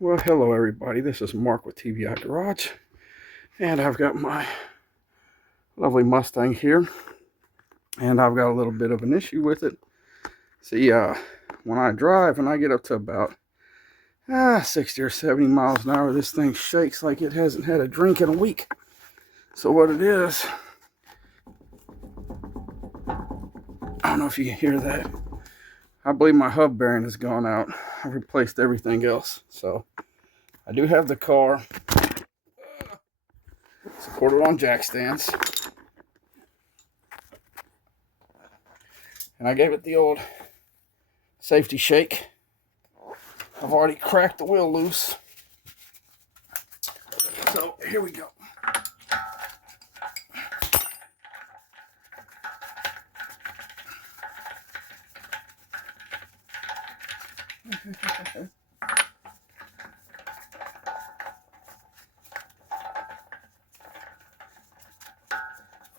Well, hello everybody. This is Mark with TVI Garage, and I've got my lovely Mustang here, and I've got a little bit of an issue with it. See, when I drive and I get up to about 60 or 70 miles an hour, this thing shakes like it hasn't had a drink in a week. So what it is, I don't know if you can hear that. I believe my hub bearing has gone out. I've replaced everything else. So I do have the car supported on jack stands. And I gave it the old safety shake. I've already cracked the wheel loose. So here we go.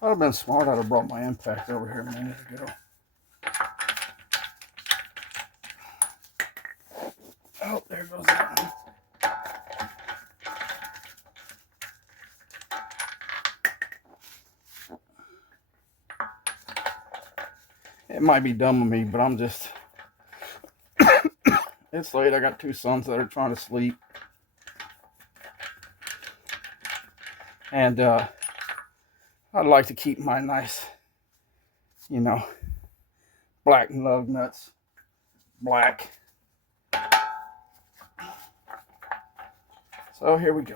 I'd have been smart. I'd have brought my impact over here a minute ago. Oh, there goes that one. It might be dumb of me, but I'm just... It's late. I got two sons that are trying to sleep. And I'd like to keep my nice, black lug nuts black. So here we go.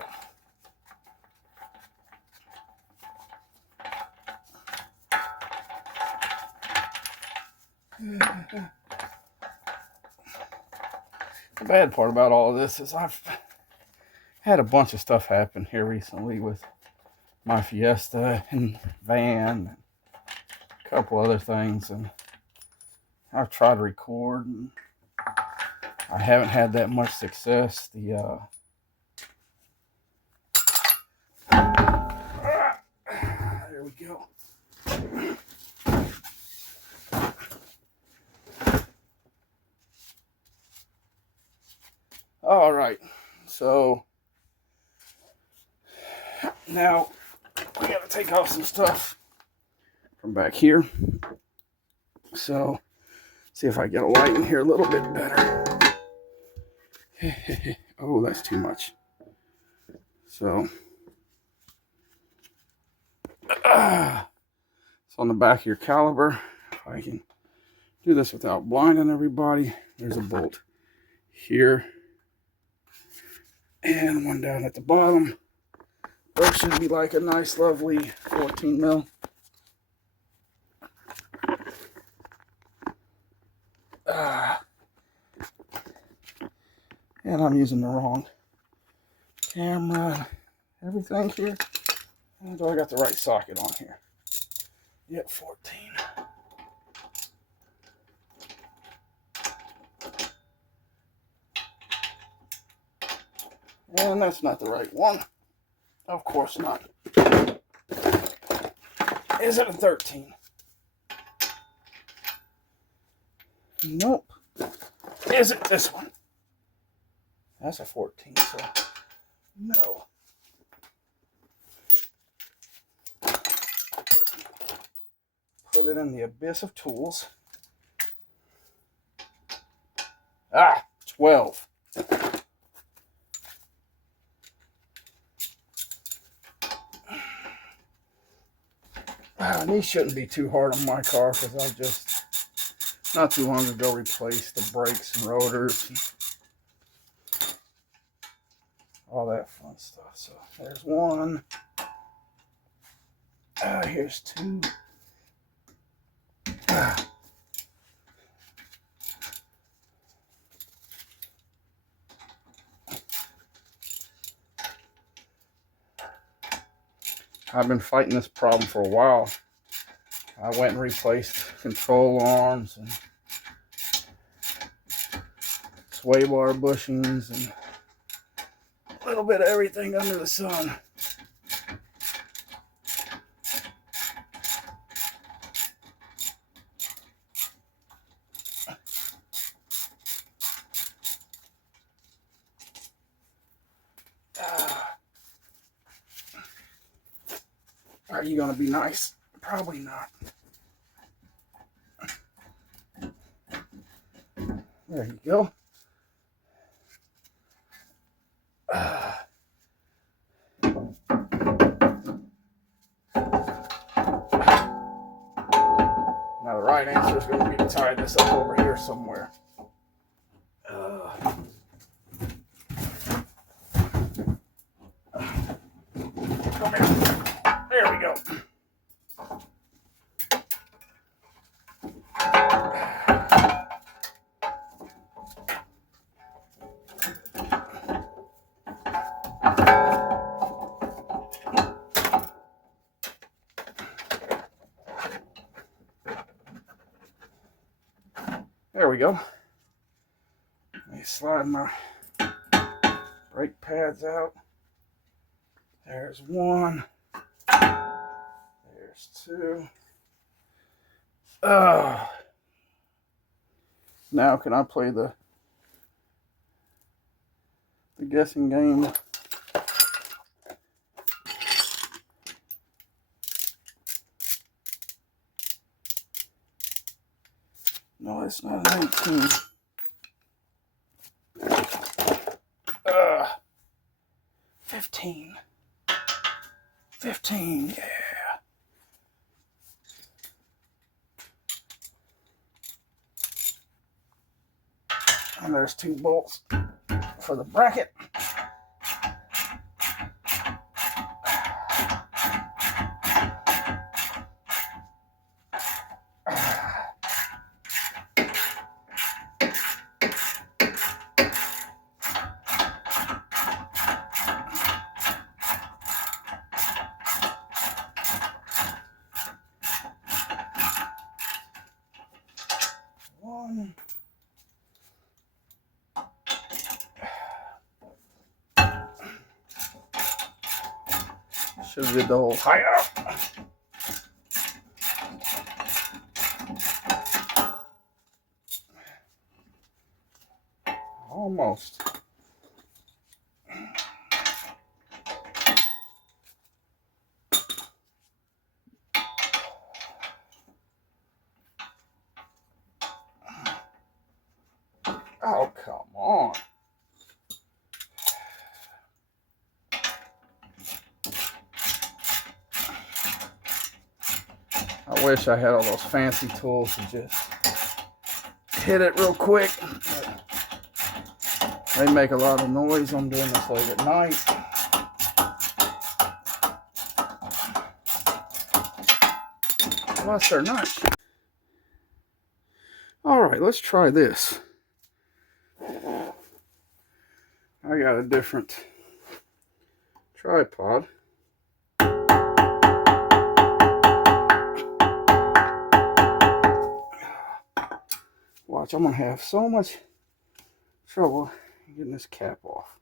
The bad part about all of this is I've had a bunch of stuff happen here recently with my Fiesta and van and a couple other things, and I've tried to record and I haven't had that much success. There we go. All right, so now we got to take off some stuff from back here. So see if I get a light in here a little bit better. Oh, that's too much. So it's on the back of your caliper. If I can do this without blinding everybody, there's a bolt here and one down at the bottom. Those should be like a nice, lovely 14 mil. And I'm using the wrong camera. Everything here. Do I got the right socket on here? Yep, 14. And that's not the right one. Of course not. Is it a 13? Nope. Is it this one? That's a 14, so no. Put it in the abyss of tools. 12. These shouldn't be too hard on my car because I've just not too long ago replaced the brakes and rotors and all that fun stuff. So there's one. Here's two. I've been fighting this problem for a while. I went and replaced control arms and sway bar bushings and a little bit of everything under the sun. Are you going to be nice? Probably not. There you go. Now the right answer is going to be to tie this up over here somewhere. Come here. There we go. There we go. Let me slide my brake pads out. There's one. There's two. Now can I play the guessing game? No, it's not an 18. 15. 15, yeah. And there's 2 bolts for the bracket. One. Should have did the whole high up. Almost. Oh, come on. I wish I had all those fancy tools to just hit it real quick. They make a lot of noise. I'm doing this late at night. Plus, they're not. All right, let's try this. I got a different tripod. Watch, I'm gonna have so much trouble getting this cap off.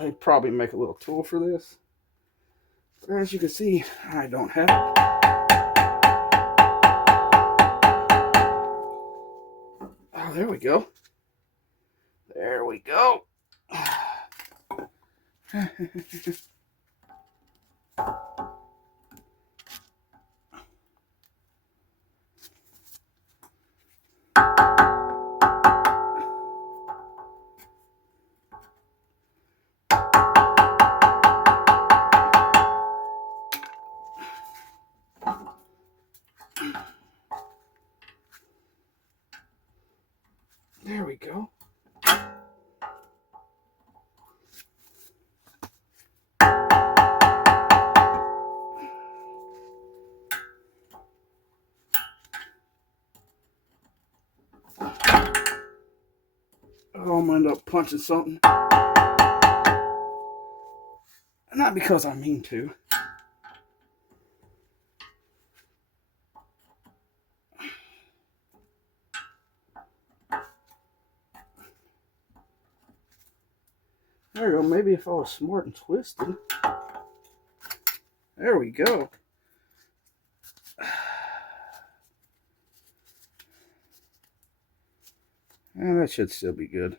They probably make a little tool for this. But as you can see, I don't have it. Oh, there we go. There we go. There we go. gonna end up punching something. Not because I mean to. There we go. Maybe if I was smart and twisted. There we go. And that should still be good.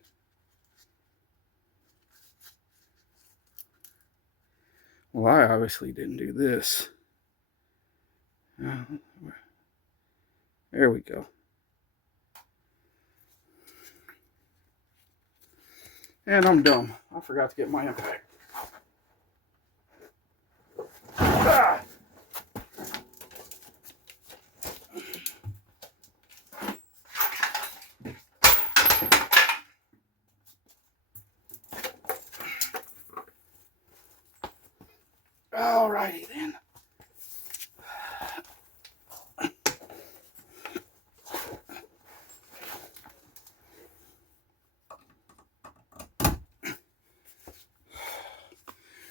Well, I obviously didn't do this. There we go. And I'm dumb. I forgot to get my impact. Ah! Alrighty then.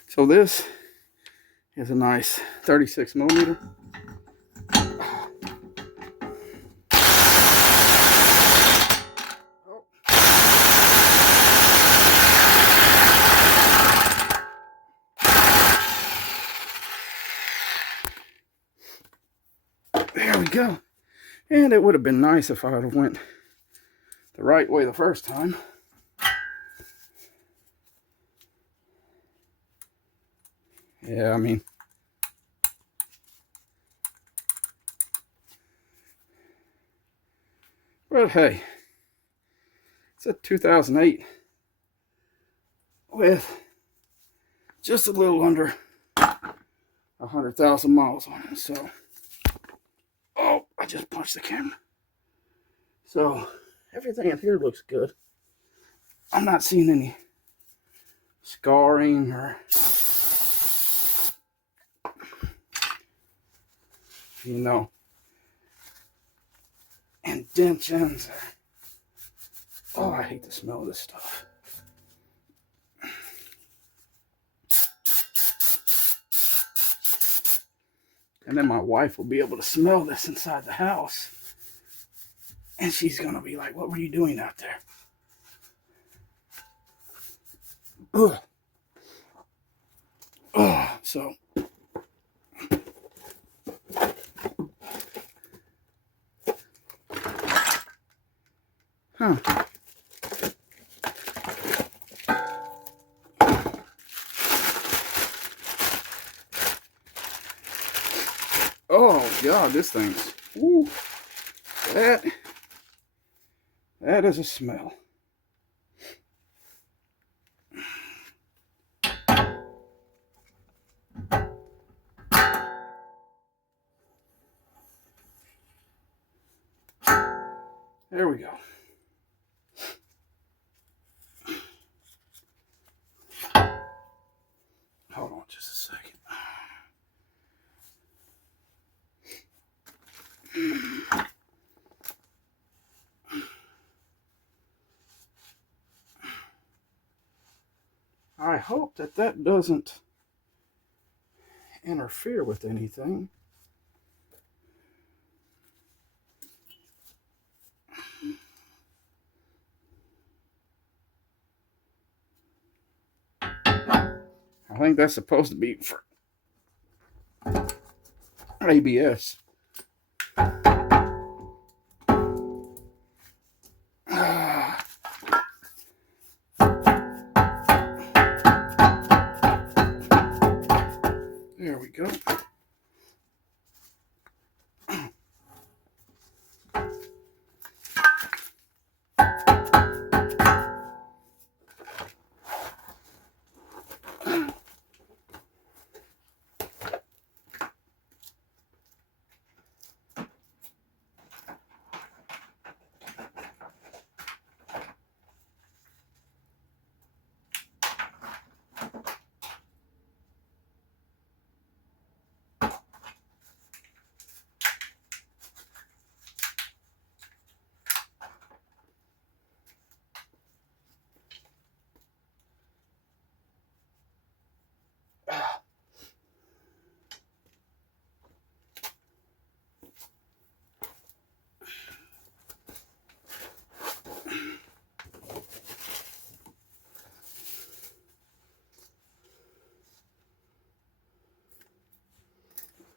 So this is a nice 36 millimeter. There we go. And it would have been nice if I would have went the right way the first time. Yeah, I mean, but hey, it's a 2008 with just a little under 100,000 miles on it. So, oh, I just punched the camera. So everything in here looks good. I'm not seeing any scarring or, you know, indentions. Oh, I hate the smell of this stuff. And then my wife will be able to smell this inside the house. And she's going to be like, what were you doing out there? Ugh. Oh, so. Huh. Oh, God, this thing's, woo, that is a smell. There we go. Hold on just a second. I hope that that doesn't interfere with anything. I think that's supposed to be for ABS. There we go.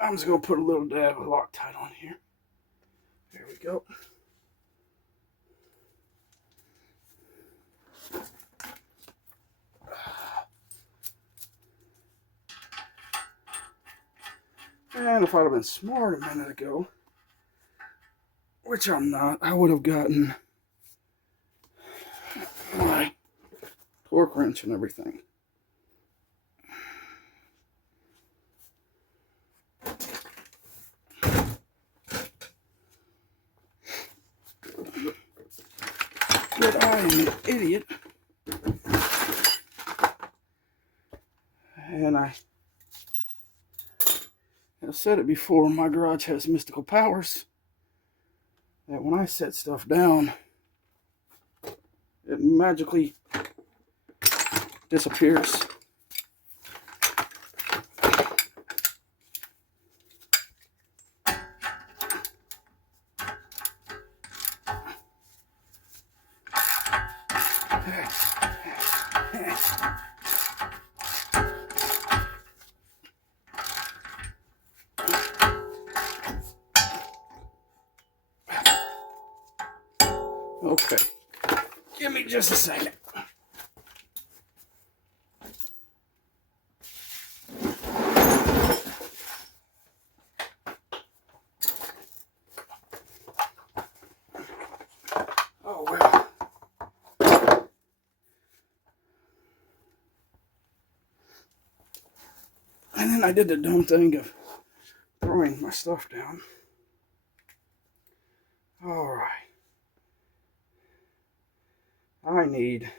I'm just going to put a little dab of Loctite on here. There we go. And if I'd have been smart a minute ago, which I'm not, I would have gotten my torque wrench and everything. But I am an idiot. And I have said it before, my garage has mystical powers that when I set stuff down, it magically disappears. Okay, give me just a second. Oh, well. And then I did the dumb thing of throwing my stuff down. All right. I need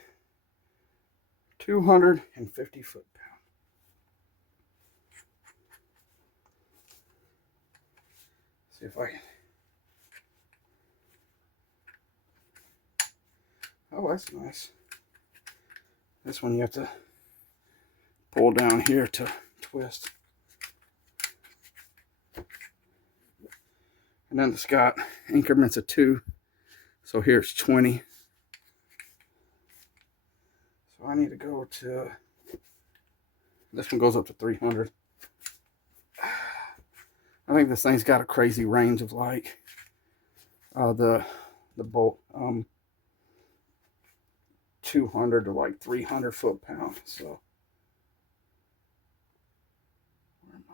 250 foot-pounds. See if I can. Oh, that's nice. This one you have to pull down here to twist. And then it's got increments of 2. So here's 20. So I need to go to, this one goes up to 300. I think this thing's got a crazy range of like the bolt 200 to like 300 foot-pounds. So where am I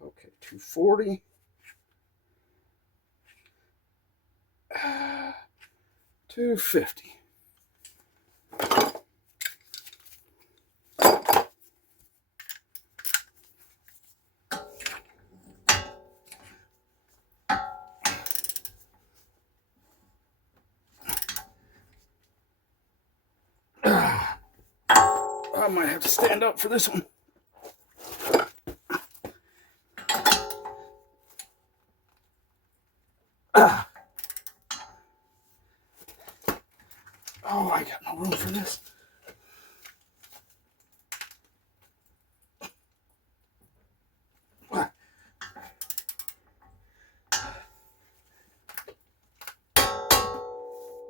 at? Okay, 240. 250. I might have to stand up for this one. Oh, I got no room for this.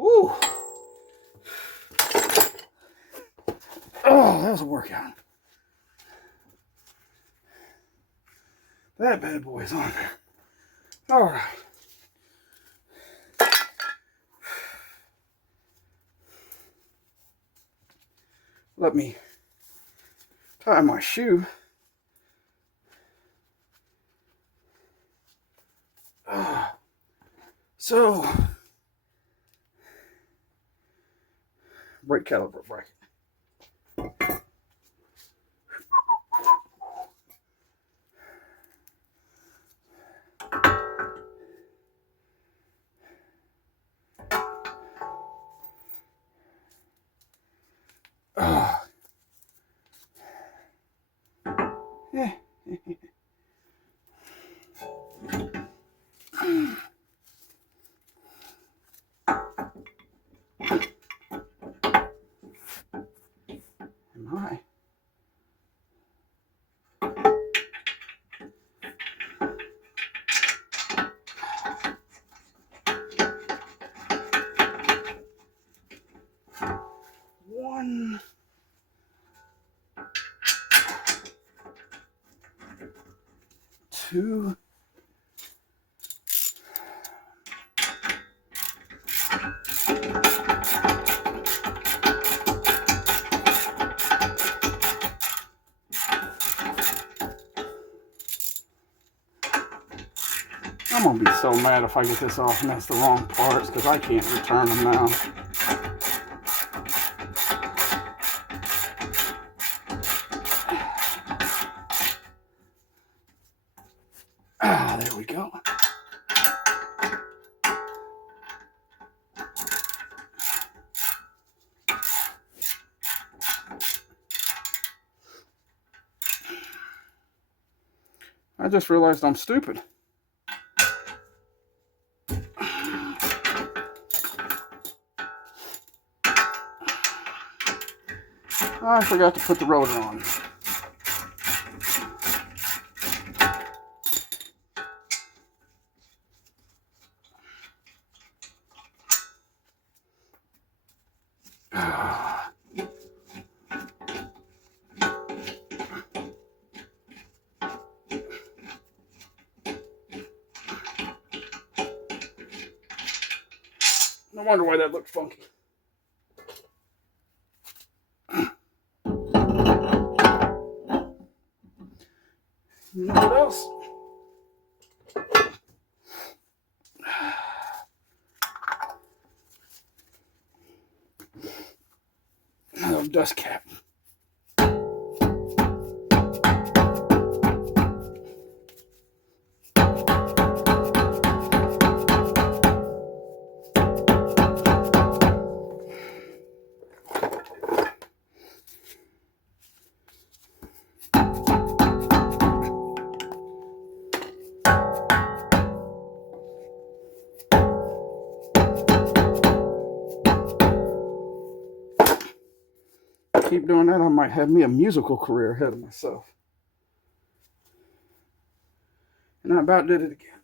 Ooh. Oh, that was a workout. That bad boy's on there. All right. Let me tie my shoe. So, brake caliper bracket. Yeah. 2. I'm going to be so mad if I get this off and that's the wrong parts, because I can't return them now. There we go. I just realized I'm stupid. I forgot to put the rotor on. No wonder why that looked funky. You know what else? Another dust cap. Keep doing that, I might have me a musical career ahead of myself. And I about did it again.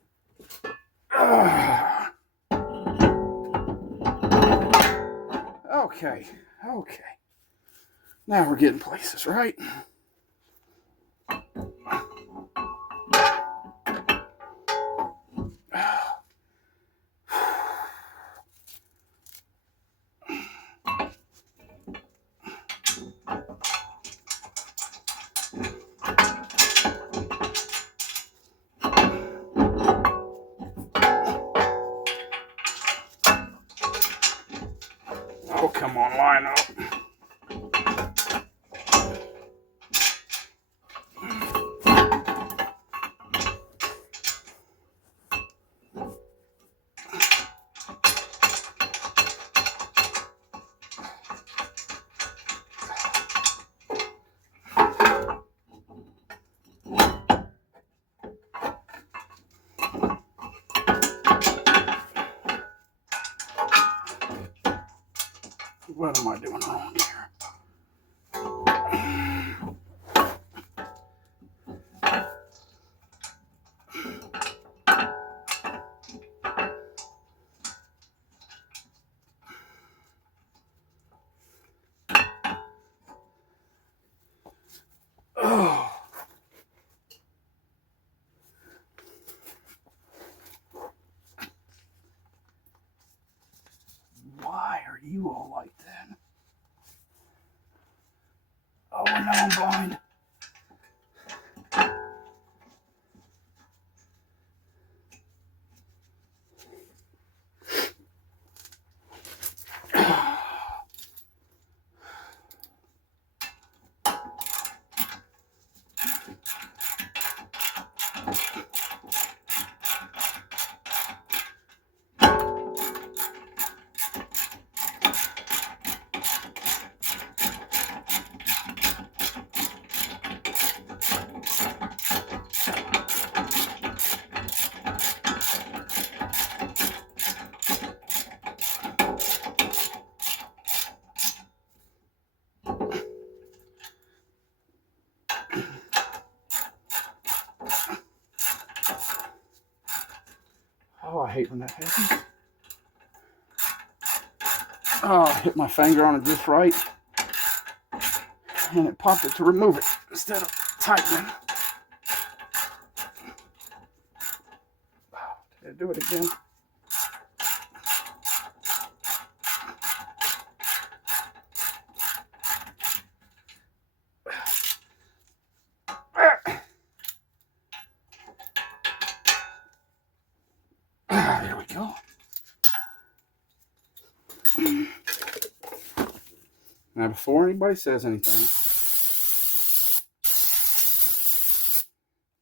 Okay. Now we're getting places, right? Oh, come on, line up. What am I doing wrong here? Oh. Why are you all like that? Oh, now I'm blind. Oh, I hate when that happens. Oh, I hit my finger on it just right. And it popped it to remove it instead of tightening. do it again. There we go. Now, before anybody says anything,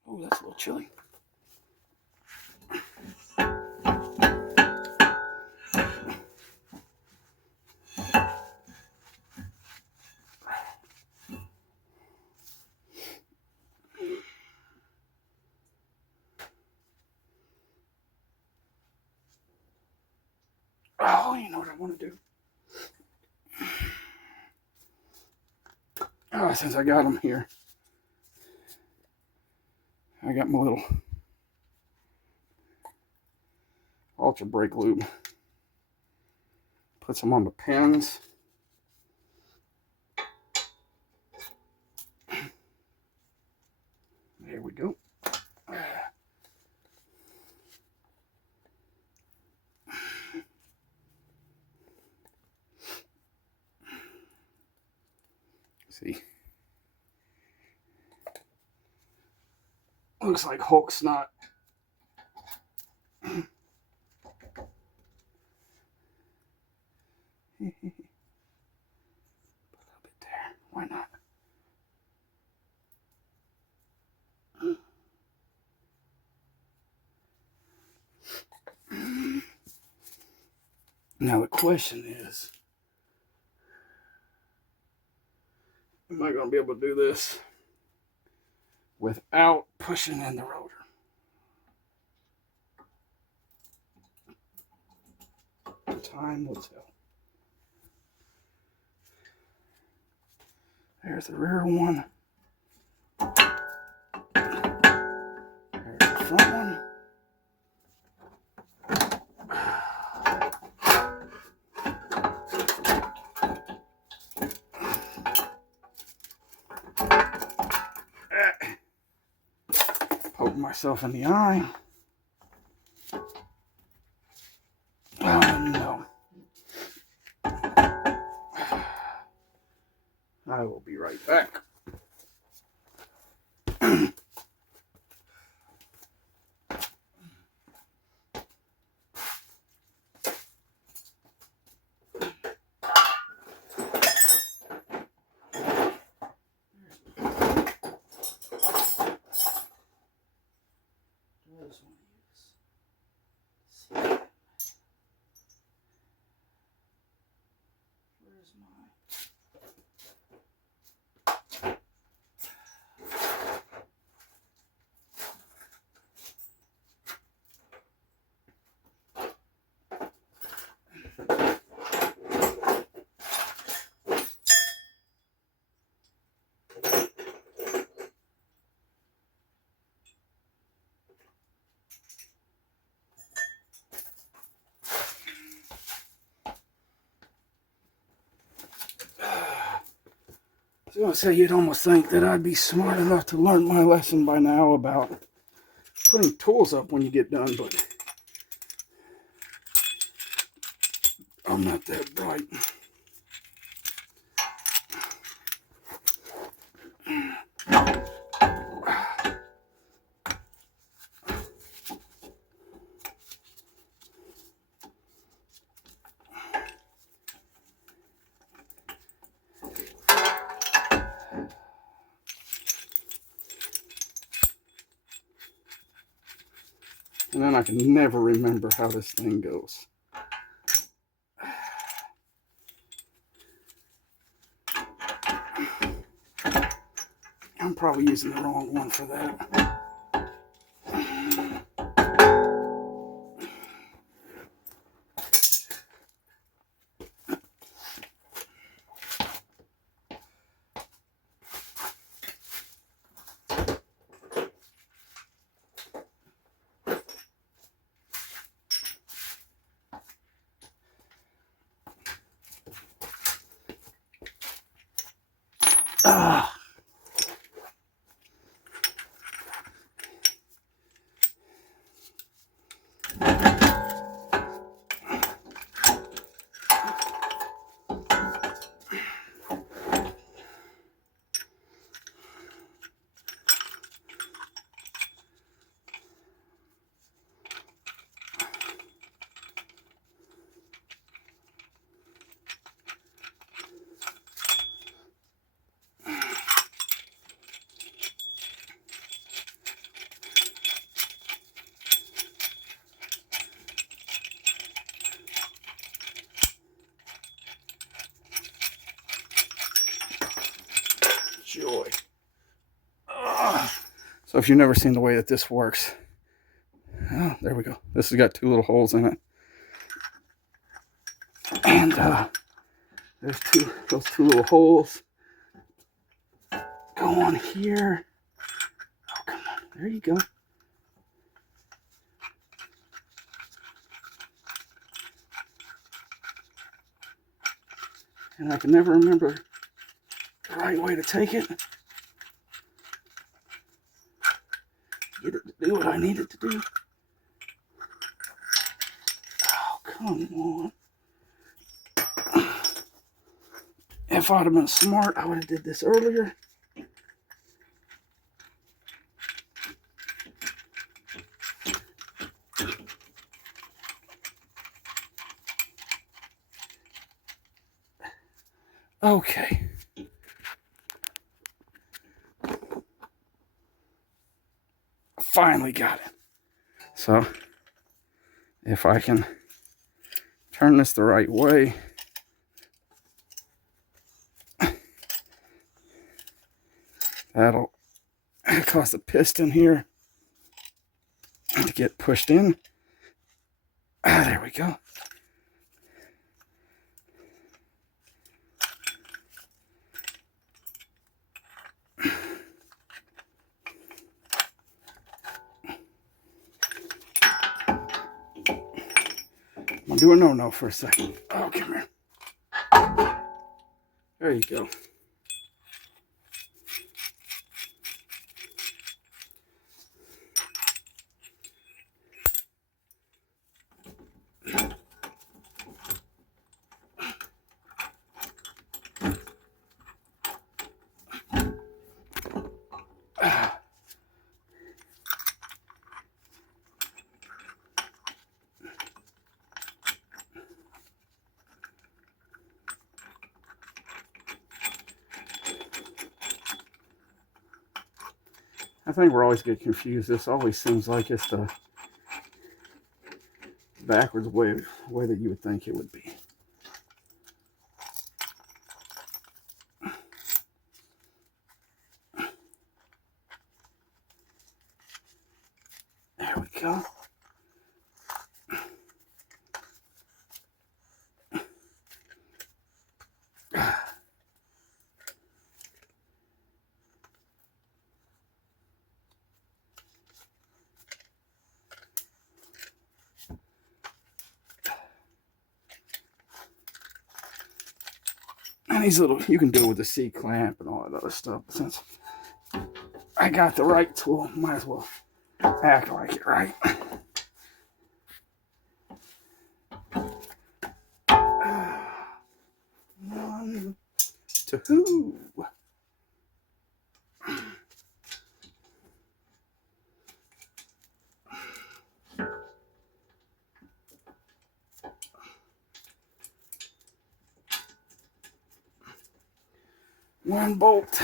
oh, that's a little chilly. Oh, you know what I want to do? Oh, since I got them here, I got my little ultra brake lube. Put some on the pins. There we go. See, looks like Hulk snot. Put a little bit there. Why not? Now the question is, am I going to be able to do this without pushing in the rotor? Time will tell. There's the rear one. There's the front one. Poking myself in the eye. Oh no. I will be right back. I was going to say, you'd almost think that I'd be smart enough to learn my lesson by now about putting tools up when you get done, but I'm not that bright. And then I can never remember how this thing goes. I'm probably using the wrong one for that. joy. So if you've never seen the way that this works, oh, there we go. This has got 2 little holes in it. And there's those 2 little holes. Go on here. Oh, come on. There you go. And I can never remember the right way to take it. Get it to do what I need it to do. Oh, come on. If I'd have been smart, I would have did this earlier. Okay. Finally got it. So, if I can turn this the right way, that'll cause the piston here to get pushed in. There we go. I'm gonna do a no-no for a second. Oh, come here. There you go. I think we're always getting confused. This always seems like it's the backwards way that you would think it would be. There we go. And these little, you can do it with the C-clamp and all that other stuff. But since I got the right tool, might as well act like it, right? 1, 2. One bolt.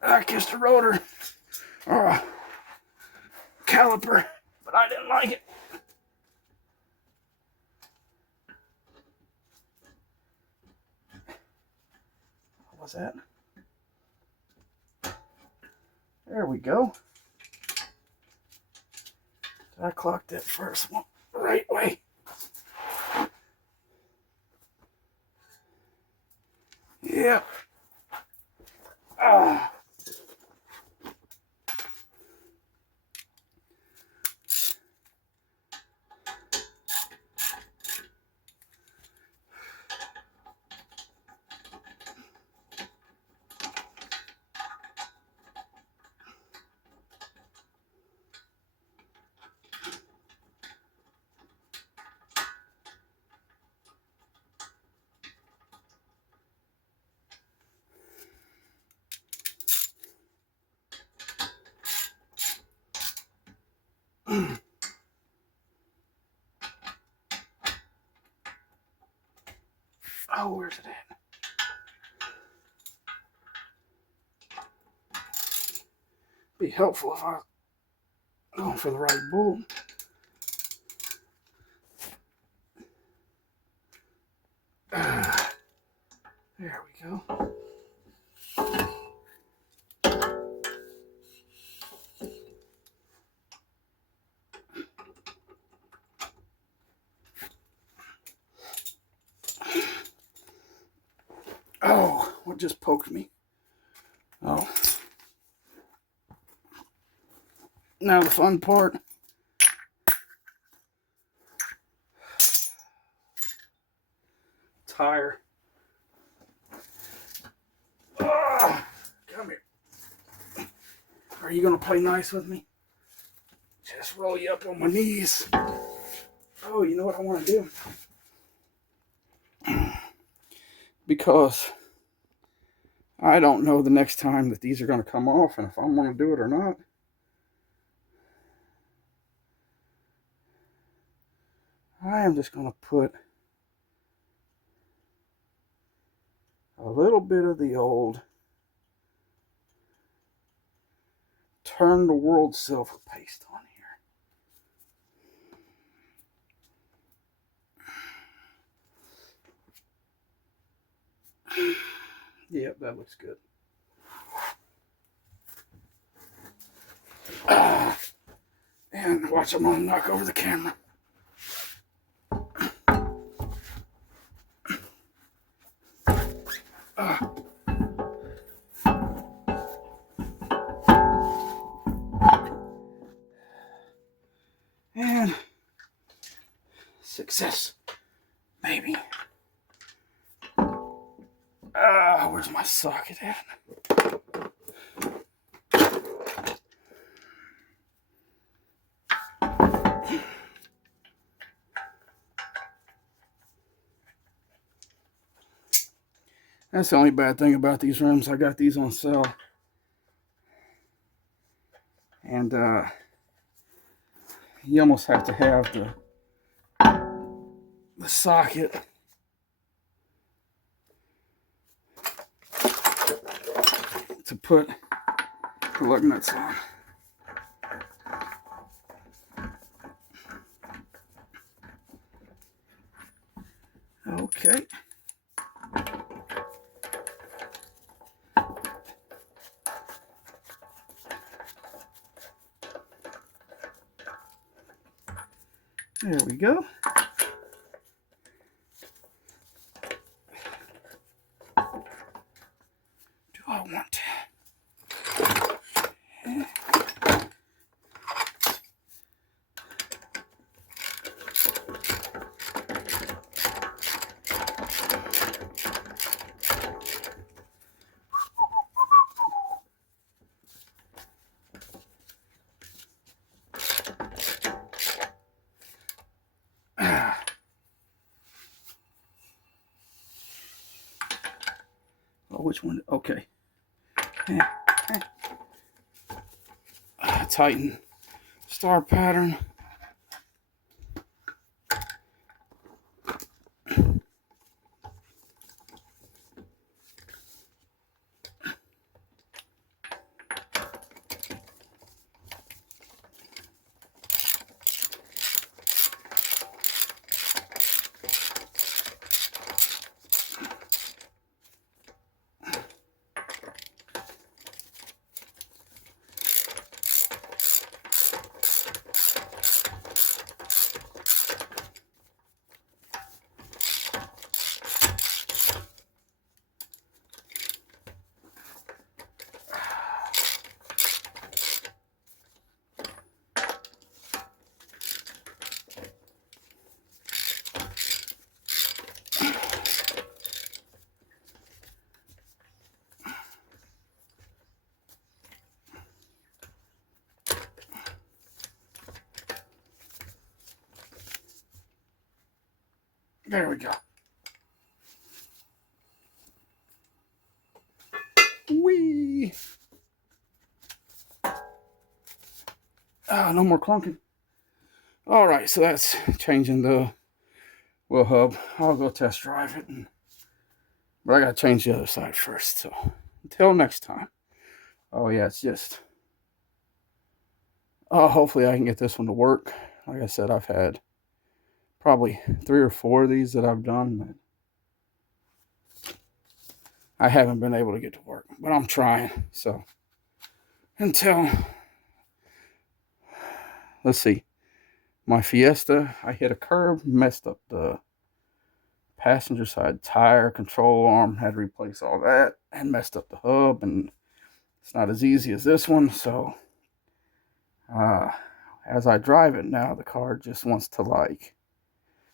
I kissed the rotor or caliper, but I didn't like it. What was that? There we go. I clocked that first one the right way. Yeah. Oh, where's it at? Be helpful if I was going for the right bolt. There we go. Oh, what just poked me? Oh. Now the fun part. Tire. Oh, come here. Are you going to play nice with me? Just roll you up on my knees. Oh, you know what I want to do? Because I don't know the next time that these are going to come off and if I'm going to do it or not. I am just going to put a little bit of the old Turn the World Silver paste on here. Yep, that looks good. And watch, I'm going to knock over the camera. And success, baby. Where's my socket at? That's the only bad thing about these rims. I got these on sale. And you almost have to have the socket to put the lug nuts on. Okay. There we go. Do I want to? Oh, which one? Okay. Tighten star pattern. There we go. Whee! No more clunking. All right, so that's changing the wheel hub. I'll go test drive it, but I gotta change the other side first. So until next time. Oh yeah, it's just. Hopefully I can get this one to work. Like I said, I've had probably 3 or 4 of these that I've done. I haven't been able to get to work, but I'm trying. So until, let's see, my Fiesta, I hit a curb, messed up the passenger side tire, control arm, had to replace all that, and messed up the hub, and it's not as easy as this one. So as I drive it now, the car just wants to like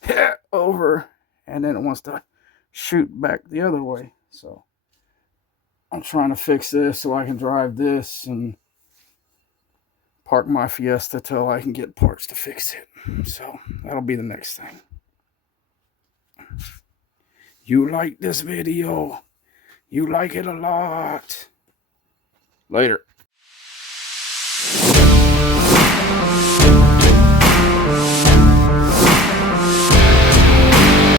hit over, and then it wants to shoot back the other way. So I'm trying to fix this so I can drive this and park my Fiesta till I can get parts to fix it. So that'll be the next thing. You like this video? You like it a lot? Later.